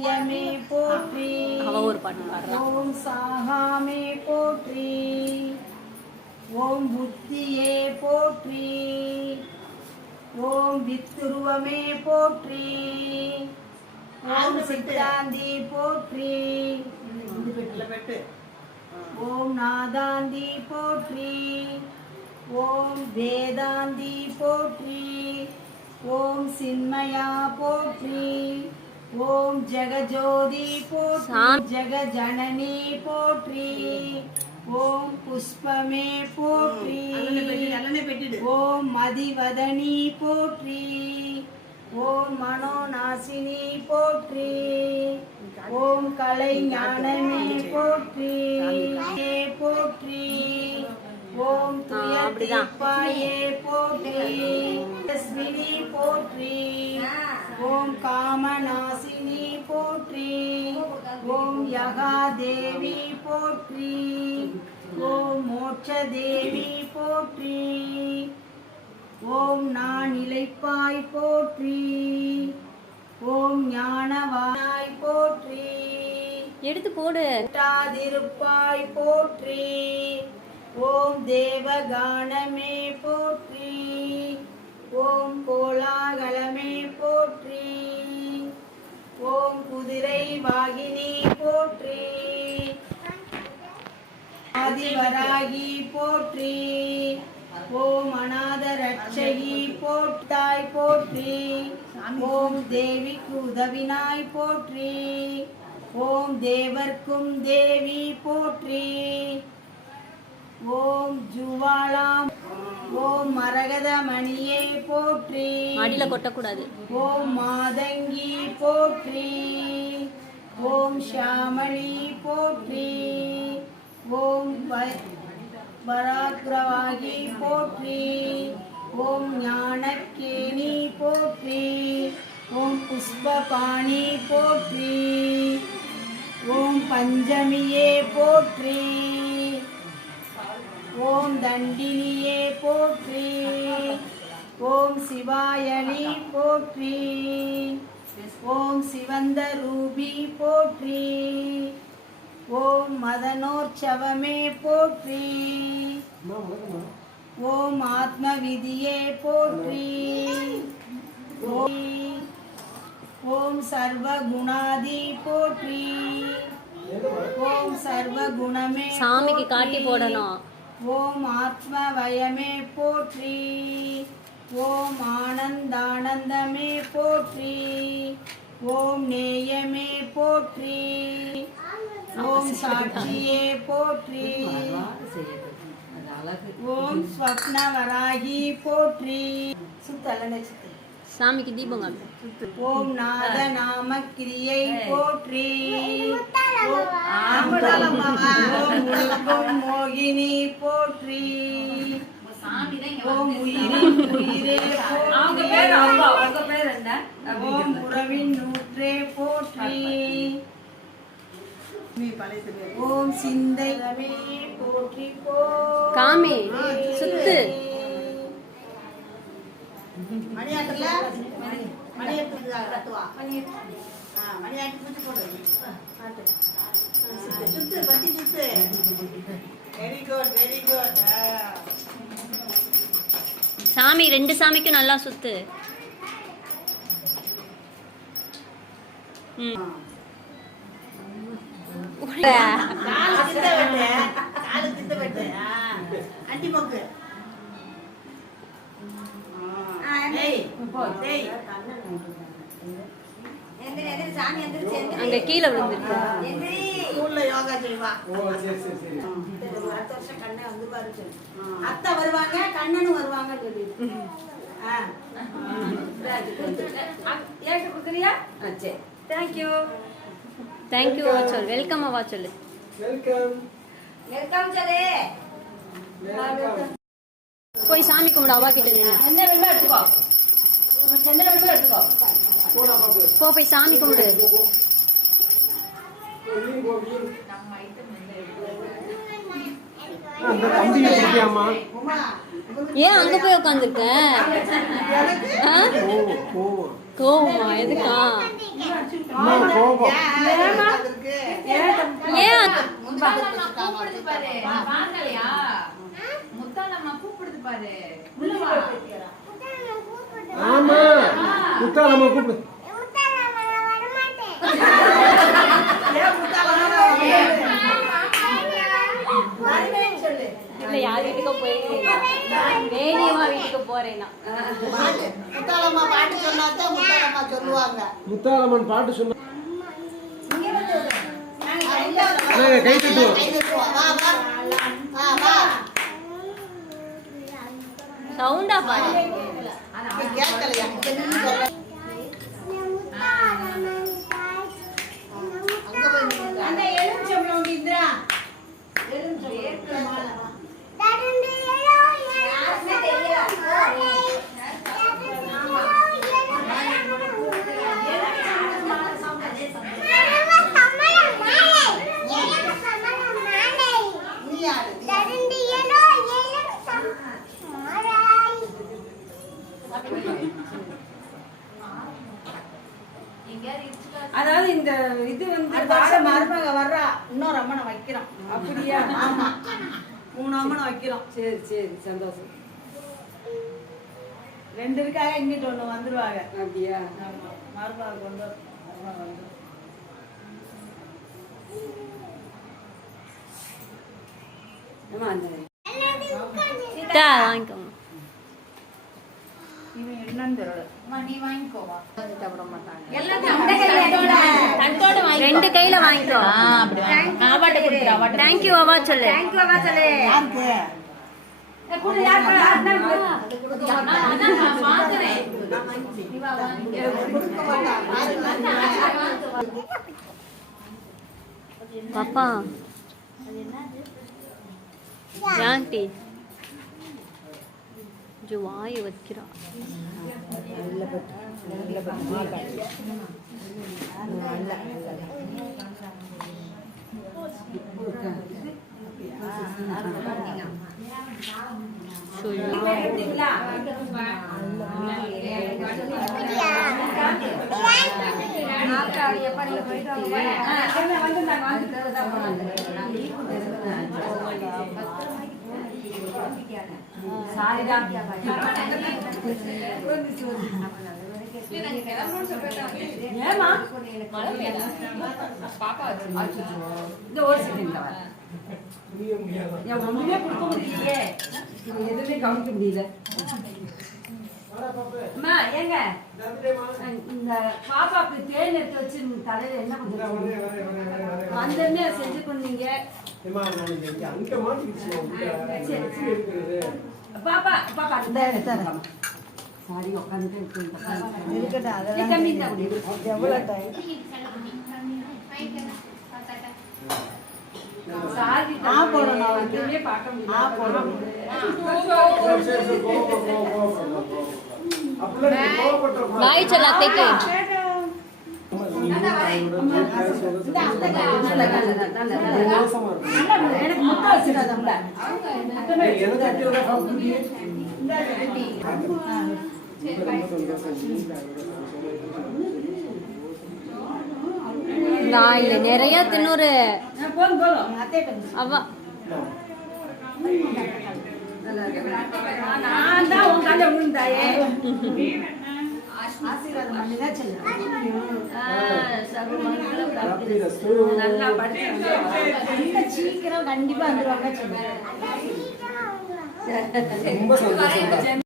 சத்தியமே போற்றி. ஓம் சாகாமே போற்றி. ஓம் புத்தியே போற்றி. ஓம் வித்துருவமே போற்றி. ஓம் சித்தாந்தி போற்றி. ஓம் நாதாந்தி போற்றி. ஓம் வேதாந்தி போற்றி. ஓம் சின்மயா போற்றி. ஓம் ஜெகஜோதி போற்றி. ஜெகஜனனி போற்றி. ஓம் புஷ்பமே போற்றி. ஓம் மதிவதனி போற்றி. ஓம் மனோநாசினி போற்றி. ஓம் கலை ஞானமே போற்றி போற்றி. ஓம் துயர்ப்பாயே போற்றி. ஸ்மினி போற்றி. ஓம் காமநாசினி போற்றி. ஓம் யகாதேவி போற்றி. ஓம் மோட்சதேவி போற்றி. ஓம் நான் இளைப்பாய் போற்றி. ஓம் ஞானவானாய் போற்றி. எடுத்து போடு. தாதிருப்பாய் போற்றி. ஓம் தேவகானமே போற்றி. ஓம் கோலாகலமே போற்றி. ஓம் குதிரை வாகினி போற்றி. ஆதிவராகி போற்றி. ஓம் அநாத ரட்சகி போட்டாய் போற்றி. ஓம் தேவிக்கு உதவினாய் போற்றி. ஓம் தேவர்க்கும் தேவி போற்றி. ஓம் ஜுவாலாம். ஓம் மரகத மணியை போற்றி. அடியில கொட்டக்கூடாது. ஓம் மாதங்கி போற்றி. ஓம் ஷாமளி போற்றி. ஓம் பராக்ரவாகி போற்றி. ஓம் ஞானக்கேணி போற்றி. ஓம் புஷ்பபாணி போற்றி. ஓம் பஞ்சமியே போற்றி. ஓம் தண்டினியே போற்றி. ஓம் சிவாயணி போற்றி. ஓம் சிவந்த ரூபி போற்றி. ஓம் மதனோற்சவமே போற்றி. ஓம் ஆத்ம விதியே போற்றி. ஓம் சர்வகுணாதி போற்றி. ஓம் சர்வகுணமே சாமிக்கு காட்டி போடணும். ஓம் ஆத்மவயமே போற்றி. ஓம் ஆனந்தானந்தமே போற்றி. ஓம் நேயமே போற்றி. ஓம் சாட்சியே போற்றி. ஓம் ஸ்வப்னவராகி போற்றி. சாமிக்கு தீபம். ஓம் நாத நாம கிரியை போற்றி. ஓம் மோகினி போற்றி. ஓம் உயிரின் உயிரே போற்றி. ஓம் உறவின் நூற்றே போற்றி. ஓம் சிந்தை போற்றி. காமி சுத்து. சாமி ரெண்டு சாமிக்கும் நல்லா சுத்து. அங்க கீழே விழுந்துருக்கு. அத்தை வருவாங்க, கண்ணனும் வருவாங்க. தேங்க்யூ தேங்க்யூ சொல்லு. வெல்கம் அவ்வா சொல்லு. வெல்கம் சொல்லு. போய் சாமி கும்பிடு. அவ்வா கிட்ட எடுத்துக்கோ. போ போய் சாமி கும்பிடு. ஏன் அங்க போய் உட்காந்துருக்க? கோவமா? எதுக்கா? பாக்கலையா முத்தாலம்மா கூப்பிடுது பாரு உள்ள வா ஆமா முத்தாலம்மா கூப்பிடு. இல்ல யார் வீட்டுக்கு போயிருக்கீங்க? வேணியம்மா வீட்டுக்கு போறேன்னா முத்தாலம்மா பாட்டு சொன்னாதான் முத்தாலம்மா சொல்லுவாங்க. முத்தாலம்மன் பாட்டு சொன்ன கை தட்டுவோம். கை தட்டுவோம். வா வா வா சவுண்டா பாரு. நீ கேட்கலையா? என்னன்னு சொல்ல? அங்க போய் நில்லுங்க. அந்த எலுமிச்சம்பழம் உண்டு இந்திரா. எலுமிச்சம்பழம். யாருக்குமே தெரியாது. நீ யாரு? அதாவது இந்த இது வந்து மருமக வர்றா இன்னொரு அம்மனை வைக்கிறோம். அப்படியா? ஆமா 3 அம்மனை வைக்கிறோம். சரி சரி சந்தோஷம். 2 இருக்காக இங்கிட்டு 1 வந்துருவாங்க. அப்படியா? ஆமா மருமக கொண்டு மருமக வந்து ஆமா அந்த சித்தா வாங்கிக்கோங்க. இவன் என்னன்னு தெரியல. நீ வாங்கிக்கோவா சாப்பிட மாட்டாங்க. தட்டோட வாங்கி 2 கையில வாங்கிக்கோ. அப்படி அவாட்ட கொடுத்துரு அவாட்ட தேங்க் யூ அவா சொல்லு. யாருக்கு? நான் பாக்குறேன் கொடுக்க மாட்டாங்க. பாப்பா ஆண்டி जो வாய் வைக்கிறா. ஒண்ணுமே கொடுக்க முடியலையே, எதுவுமே கவனிக்க முடியல. அம்மா ஏங்க இந்த பாப்பாக்கு தேன் எடுத்து வச்சு தலையில என்ன பண்ணுங்க வந்தோடனே செஞ்சு கொண்டீங்க. பாப்பா பாப்பா சாரி உட்காந்து கம்மி தான் எவ்வளவு டைம்? சாரி போடணும். எதுவுமே பார்க்க முடியல. பாய் சொல்ல அத்தைக்கு. எனக்கு முட்டை வச்சுடாதம்ல. நான் இல்ல நிறைய தின்னூறு போதும் போதும். அவா நான் தான் உன் கால விழுந்தாயே. ஆசீர்வாதம் பண்ணி தான் சொல்லுங்க. நல்லா படிச்சு சீக்கிரம் கண்டிப்பா வந்துருவாங்க சொல்லுங்க. ரொம்ப சந்தோஷம்.